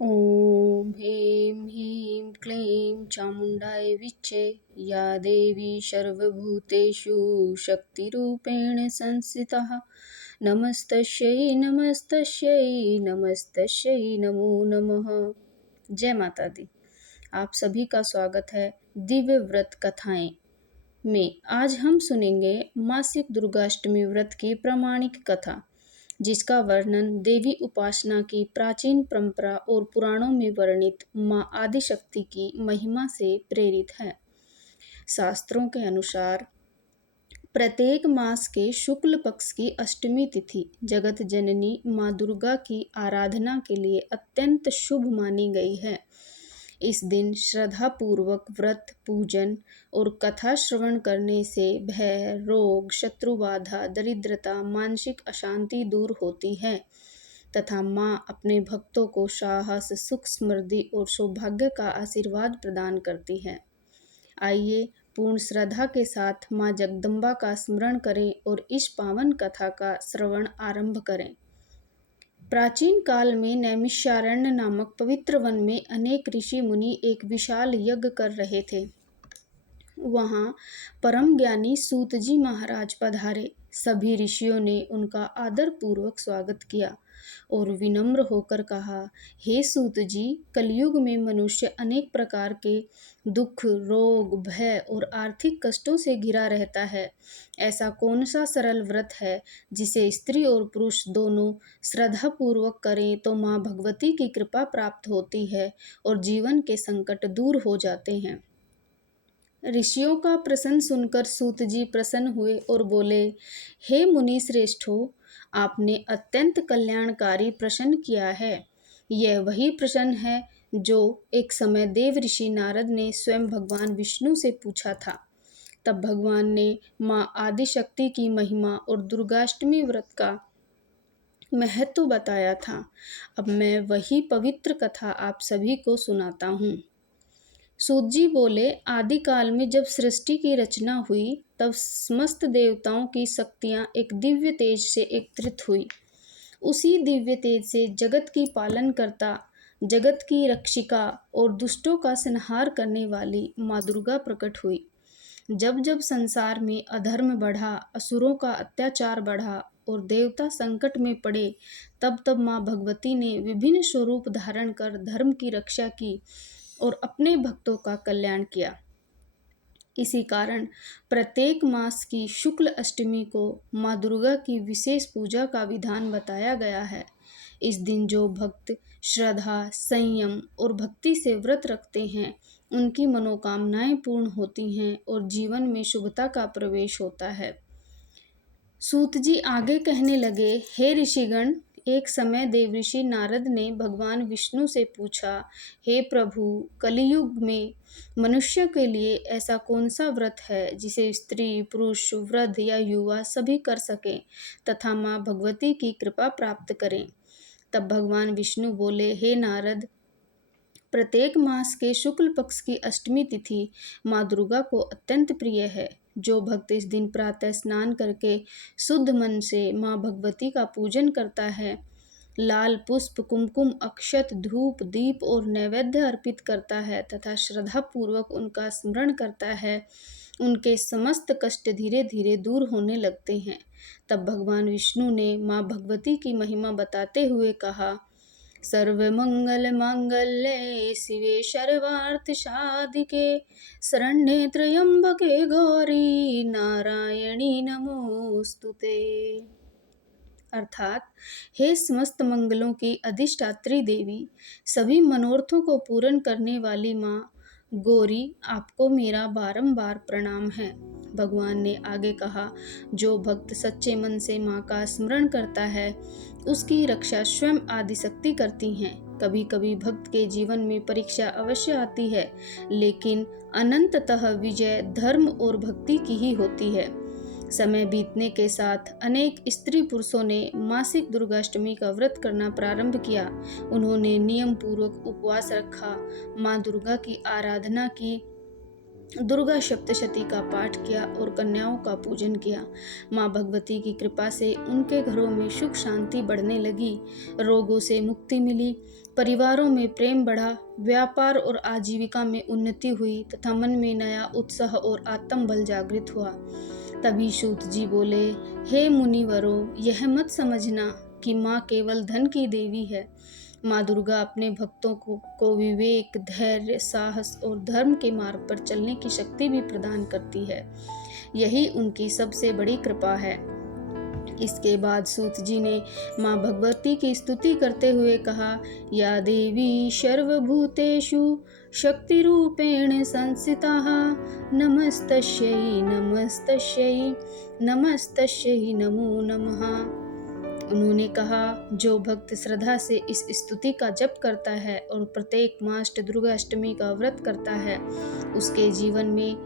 ॐ ह्रीं ह्रीं क्लीं चामुण्डाय विच्चे या देवी सर्वभूतेषु शक्तिरूपेण संस्थिता नमस्तस्यै नमस्तस्यै नमस्तस्यै नमो नमः। जय माता दी। आप सभी का स्वागत है दिव्य व्रत कथाएं में। आज हम सुनेंगे मासिक दुर्गाष्टमी व्रत की प्रामाणिक कथा, जिसका वर्णन देवी उपासना की प्राचीन परंपरा और पुराणों में वर्णित मां आदिशक्ति की महिमा से प्रेरित है। शास्त्रों के अनुसार प्रत्येक मास के शुक्ल पक्ष की अष्टमी तिथि जगत जननी मां दुर्गा की आराधना के लिए अत्यंत शुभ मानी गई है। इस दिन श्रद्धा पूर्वक व्रत, पूजन और कथा श्रवण करने से भय, रोग, शत्रु बाधा, दरिद्रता, मानसिक अशांति दूर होती है तथा मां अपने भक्तों को साहस, सुख, समृद्धि और सौभाग्य का आशीर्वाद प्रदान करती है। आइए पूर्ण श्रद्धा के साथ मां जगदम्बा का स्मरण करें और इस पावन कथा का श्रवण आरंभ करें। प्राचीन काल में नैमिषारण्य नामक पवित्र वन में अनेक ऋषि मुनि एक विशाल यज्ञ कर रहे थे। वहां परम ज्ञानी सूत जी महाराज पधारे। सभी ऋषियों ने उनका आदर पूर्वक स्वागत किया और विनम्र होकर कहा, हे सूत जी, कलयुग में मनुष्य अनेक प्रकार के दुख, रोग, भय और आर्थिक कष्टों से घिरा रहता है। ऐसा कौन सा सरल व्रत है जिसे स्त्री और पुरुष दोनों श्रद्धा पूर्वक करें तो मां भगवती की कृपा प्राप्त होती है और जीवन के संकट दूर हो जाते हैं। ऋषियों का प्रश्न सुनकर सूत जी प्रसन्न हुए और बोले, हे मुनि श्रेष्ठो, आपने अत्यंत कल्याणकारी प्रश्न किया है। यह वही प्रश्न है जो एक समय देव ऋषि नारद ने स्वयं भगवान विष्णु से पूछा था। तब भगवान ने मां आदिशक्ति की महिमा और दुर्गाष्टमी व्रत का महत्व बताया था। अब मैं वही पवित्र कथा आप सभी को सुनाता हूँ। सूत जी बोले, आदिकाल में जब सृष्टि की रचना हुई तब समस्त देवताओं की शक्तियां एक दिव्य तेज से एकत्रित हुई। उसी दिव्य तेज से जगत की पालन करता, जगत की रक्षिका और दुष्टों का संहार करने वाली माँ दुर्गा प्रकट हुई। जब जब संसार में अधर्म बढ़ा, असुरों का अत्याचार बढ़ा और देवता संकट में पड़े, तब तब माँ भगवती ने विभिन्न स्वरूप धारण कर धर्म की रक्षा की और अपने भक्तों का कल्याण किया। इसी कारण प्रत्येक मास की शुक्ल अष्टमी को माँ दुर्गा की विशेष पूजा का विधान बताया गया है। इस दिन जो भक्त श्रद्धा, संयम और भक्ति से व्रत रखते हैं, उनकी मनोकामनाएं पूर्ण होती हैं और जीवन में शुभता का प्रवेश होता है। सूत जी आगे कहने लगे, हे ऋषिगण, एक समय देवऋषि नारद ने भगवान विष्णु से पूछा, हे प्रभु, कलियुग में मनुष्य के लिए ऐसा कौन सा व्रत है जिसे स्त्री, पुरुष, वृद्ध या युवा सभी कर सकें तथा माँ भगवती की कृपा प्राप्त करें। तब भगवान विष्णु बोले, हे नारद, प्रत्येक मास के शुक्ल पक्ष की अष्टमी तिथि माँ दुर्गा को अत्यंत प्रिय है। जो भक्त इस दिन प्रातः स्नान करके शुद्ध मन से माँ भगवती का पूजन करता है, लाल पुष्प, कुमकुम, अक्षत, धूप, दीप और नैवेद्य अर्पित करता है तथा श्रद्धा पूर्वक उनका स्मरण करता है, उनके समस्त कष्ट धीरे धीरे दूर होने लगते हैं। तब भगवान विष्णु ने माँ भगवती की महिमा बताते हुए कहा, सर्वमंगल मांगल्ये शिवे सर्वार्थ साधिके शरण्ये त्र्यंबके गौरी नारायणी नमोस्तुते। अर्थात, हे समस्त मंगलों की अधिष्ठात्री देवी, सभी मनोरथों को पूर्ण करने वाली माँ गौरी, आपको मेरा बारंबार प्रणाम है। भगवान ने आगे कहा, जो भक्त सच्चे मन से माँ का स्मरण करता है, उसकी रक्षा स्वयं आदिशक्ति करती हैं। कभी कभी भक्त के जीवन में परीक्षा अवश्य आती है, लेकिन अनंततः विजय धर्म और भक्ति की ही होती है। समय बीतने के साथ अनेक स्त्री पुरुषों ने मासिक दुर्गाष्टमी का व्रत करना प्रारंभ किया। उन्होंने नियम पूर्वक उपवास रखा, माँ दुर्गा की आराधना की, दुर्गा सप्तशती का पाठ किया और कन्याओं का पूजन किया। माँ भगवती की कृपा से उनके घरों में सुख शांति बढ़ने लगी, रोगों से मुक्ति मिली, परिवारों में प्रेम बढ़ा, व्यापार और आजीविका में उन्नति हुई तथा मन में नया उत्साह और आत्मबल जागृत हुआ। तभी सूत जी बोले, हे मुनिवरों, यह मत समझना कि माँ केवल धन की देवी है। माँ दुर्गा अपने भक्तों को विवेक, धैर्य, साहस और धर्म के मार्ग पर चलने की शक्ति भी प्रदान करती है। यही उनकी सबसे बड़ी कृपा है। इसके बाद सूत जी ने माँ भगवती की स्तुति करते हुए कहा, या देवी सर्वभूतेषु शक्ति रूपेण संस्थिता नमस्तस्यै नमस्तस्यै नमस्तस्यै नमो नमः। उन्होंने कहा, जो भक्त श्रद्धा से इस स्तुति का जप करता है और प्रत्येक मास दुर्गा अष्टमी का व्रत करता है, उसके जीवन में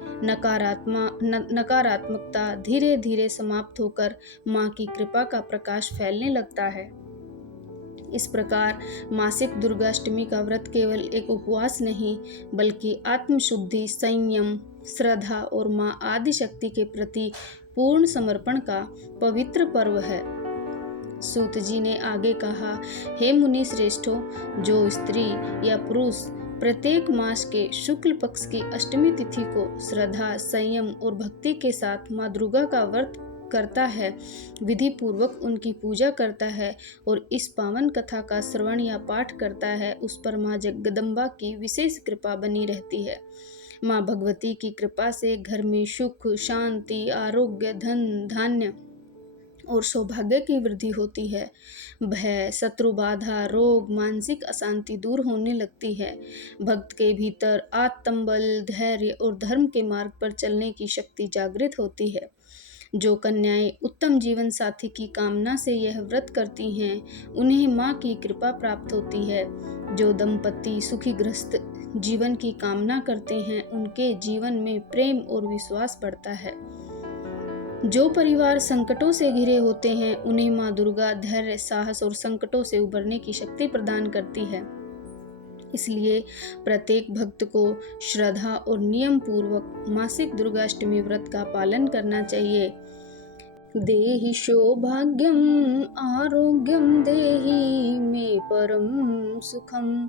नकारात्मकता धीरे धीरे समाप्त होकर माँ की कृपा का प्रकाश फैलने लगता है। इस प्रकार मासिक दुर्गाष्टमी का व्रत केवल एक उपवास नहीं, बल्कि आत्मशुद्धि, संयम, श्रद्धा और माँ आदि शक्ति के प्रति पूर्ण समर्पण का पवित्र पर्व है। सूत जी ने आगे कहा, हे मुनि श्रेष्ठों, जो स्त्री या पुरुष प्रत्येक मास के शुक्ल पक्ष की अष्टमी तिथि को श्रद्धा, संयम और भक्ति के साथ माँ दुर्गा का व्रत करता है, विधि पूर्वक उनकी पूजा करता है और इस पावन कथा का श्रवण या पाठ करता है, उस पर माँ जगदम्बा की विशेष कृपा बनी रहती है। माँ भगवती की कृपा से घर में सुख, शांति, आरोग्य, धन, धान्य और सौभाग्य की वृद्धि होती है। भय, शत्रु बाधा, रोग, मानसिक अशांति दूर होने लगती है। भक्त के भीतर आत्मबल, धैर्य और धर्म के मार्ग पर चलने की शक्ति जागृत होती है। जो कन्याएं उत्तम जीवन साथी की कामना से यह व्रत करती हैं, उन्हें माँ की कृपा प्राप्त होती है। जो दंपति सुखी गृहस्थ जीवन की कामना करते हैं, उनके जीवन में प्रेम और विश्वास बढ़ता है। जो परिवार संकटों से घिरे होते हैं, उन्हें माँ दुर्गा धैर्य, साहस और संकटों से उबरने की शक्ति प्रदान करती है। इसलिए प्रत्येक भक्त को श्रद्धा और नियम पूर्वक मासिक दुर्गाष्टमी व्रत का पालन करना चाहिए। देहि सौभाग्यम आरोग्यम देहि मे परम सुखम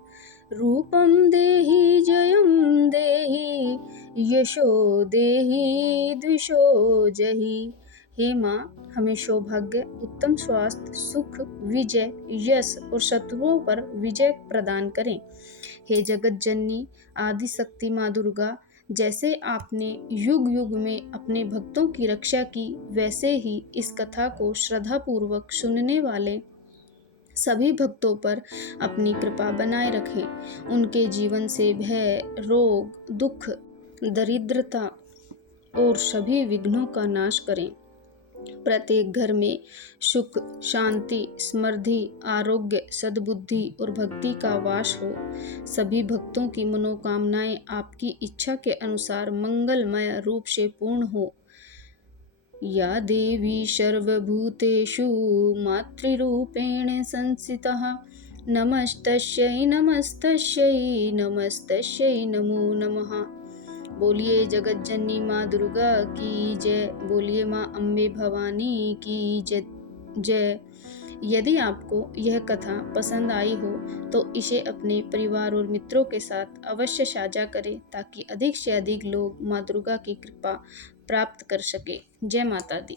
रूपम देहि जयम देहि यशो देहि द्विषो जहि। हे माँ, हमें सौभाग्य, उत्तम स्वास्थ्य, सुख, विजय, यश और शत्रुओं पर विजय प्रदान करें। हे जगत जननी आदि शक्ति माँ दुर्गा, जैसे आपने युग युग में अपने भक्तों की रक्षा की, वैसे ही इस कथा को श्रद्धा पूर्वक सुनने वाले सभी भक्तों पर अपनी कृपा बनाए रखें। उनके जीवन से भय, रोग, दुख, दरिद्रता और सभी विघ्नों का नाश करें। प्रत्येक घर में सुख, शांति, समृद्धि, आरोग्य, सद्बुद्धि और भक्ति का वास हो। सभी भक्तों की मनोकामनाएं आपकी इच्छा के अनुसार मंगलमय रूप से पूर्ण हो। या देवी सर्वभूतेषु मातृरूपेण संस्थिता नमस्तस्यै नमस्तस्यै नमस्तस्यै नमो नमः। बोलिए जगत जननी माँ दुर्गा की जय। बोलिए माँ अम्बे भवानी की जय। यदि आपको यह कथा पसंद आई हो तो इसे अपने परिवार और मित्रों के साथ अवश्य साझा करें, ताकि अधिक से अधिक लोग माँ दुर्गा की कृपा प्राप्त कर सके। जय माता दी।